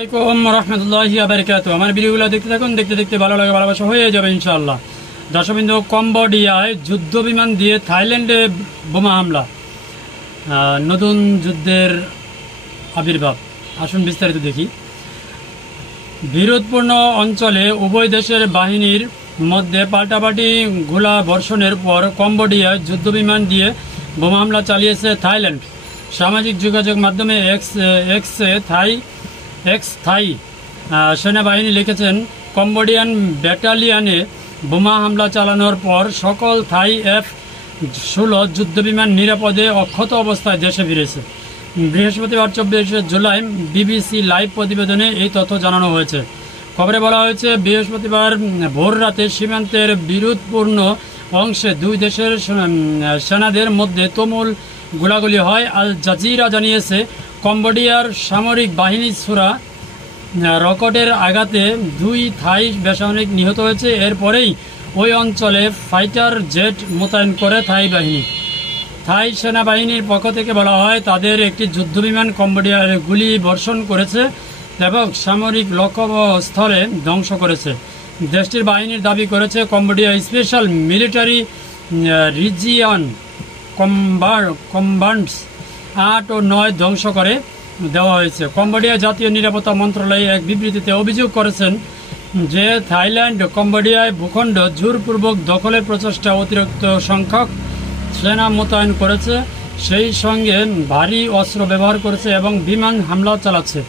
রহমতুল্লাহি ওয়া বারাকাতুহু। আমার ভিডিওগুলো দেখতে থাকুন, দেখতে দেখতে ভালো লাগে, ভালোবাসা হয়ে যাবে ইনশাআল্লাহ। দর্শকবৃন্দ, কম্বোডিয়ায় যুদ্ধ বিমান দিয়ে থাইল্যান্ডে বোমা হামলা, নতুন যুদ্ধের আবির্ভাব। আসুন বিস্তারিত দেখি। বিরোধপূর্ণ অঞ্চলে উভয় দেশের বাহিনীর মধ্যে পাল্টাপাল্টি গোলা বর্ষণের পর কম্বোডিয়ায় যুদ্ধবিমান দিয়ে বোমা হামলা চালিয়েছে থাইল্যান্ড। সামাজিক যোগাযোগ মাধ্যমে এক্স থাই সেনাবাহিনী লিখেছেন, কম্বোডিয়ান ব্যাটালিয়নে বোমা হামলা চালানোর পর সকল থাই F-16 যুদ্ধবিমান নিরাপদে অক্ষত অবস্থায় দেশে ফিরেছে। বৃহস্পতিবার 24 জুলাই BBC লাইভ প্রতিবেদনে এই তথ্য জানানো হয়েছে। খবরে বলা হয়েছে, বৃহস্পতিবার ভোর রাতে সীমান্তের বিরোধপূর্ণ অংশে দুই দেশের সেনাদের মধ্যে তুমুল গোলাগুলি হয়। আল জাজিরা জানিয়েছে, কম্বোডিয়ার সামরিক বাহিনী ছোড়া রকেটের আঘাতে দুই থাই বেসামরিক নিহত হয়েছে। এরপরেই ওই অঞ্চলে ফাইটার জেট মোতায়েন করে থাই সেনাবাহিনীর পক্ষ থেকে বলা হয়, তাদের একটি যুদ্ধবিমান কম্বোডিয়ার গুলি বর্ষণ করেছে এবং সামরিক লক্ষ্যস্থলে ধ্বংস করেছে। দেশটির বাহিনীর দাবি করেছে, কম্বোডিয়া স্পেশাল মিলিটারি রিজিয়ন কম্বান্ডস 8 ও 9 ধ্বংস করে দেওয়া হয়েছে। কম্বোডিয়া জাতীয় নিরাপত্তা মন্ত্রণালয় এক বিবৃতিতে অভিযোগ করেছেন যে থাইল্যান্ড কম্বোডিয়ায় ভূখণ্ড জোরপূর্বক দখলের প্রচেষ্টা অতিরিক্ত সংখ্যক সেনা মোতায়েন করেছে, সেই সঙ্গে ভারী অস্ত্র ব্যবহার করেছে এবং বিমান হামলা চালাচ্ছে।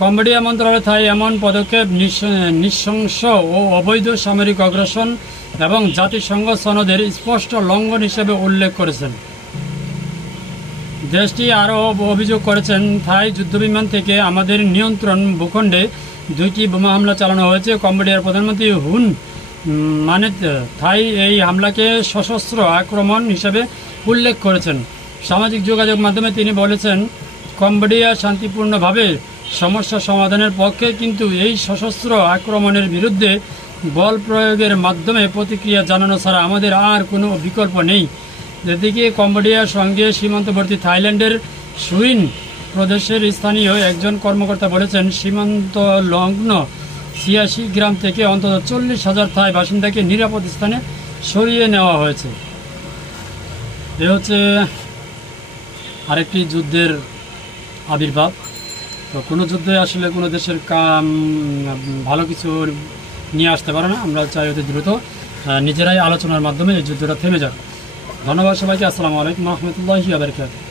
কম্বোডিয়া মন্ত্রণালয় থাই এমন পদক্ষেপ নৃশংস ও অবৈধ সামরিক অগ্রাসন এবং জাতিসংঘ সনদের স্পষ্ট লঙ্ঘন হিসেবে উল্লেখ করেছেন। দেশটি আরও অভিযোগ করেছেন, থাই যুদ্ধবিমান থেকে আমাদের নিয়ন্ত্রণ ভূখণ্ডে 2টি বোমা হামলা চালানো হয়েছে। কম্বোডিয়ার প্রধানমন্ত্রী হুন মানেত থাই এই হামলাকে সশস্ত্র আক্রমণ হিসেবে উল্লেখ করেছেন। সামাজিক যোগাযোগ মাধ্যমে তিনি বলেছেন, কম্বোডিয়া শান্তিপূর্ণভাবে সমস্যা সমাধানের পক্ষে, কিন্তু এই সশস্ত্র আক্রমণের বিরুদ্ধে বল প্রয়োগের মাধ্যমে প্রতিক্রিয়া জানানো ছাড়া আমাদের আর কোনো বিকল্প নেই। এদিকে কম্বোডিয়ার সঙ্গে সীমান্তবর্তী থাইল্যান্ডের সুইন প্রদেশের স্থানীয় একজন কর্মকর্তা বলেছেন, সীমান্ত লগ্ন 86 গ্রাম থেকে অন্তত 40,000 থাই বাসিন্দাকে নিরাপদ স্থানে সরিয়ে নেওয়া হয়েছে। এ হচ্ছে আরেকটি যুদ্ধের আবির্ভাব। তো কোনো যুদ্ধে আসলে কোনো দেশের ভালো কিছু নিয়ে আসতে পারে না। আমরা চাই অতি দ্রুত নিজেরাই আলোচনার মাধ্যমে এই যুদ্ধটা থেমে যাক। ধন্যবাদ সবাইকে। আসসালামু আলাইকুম রহমতুল্লাহি ওয়া বারাকাতুহু।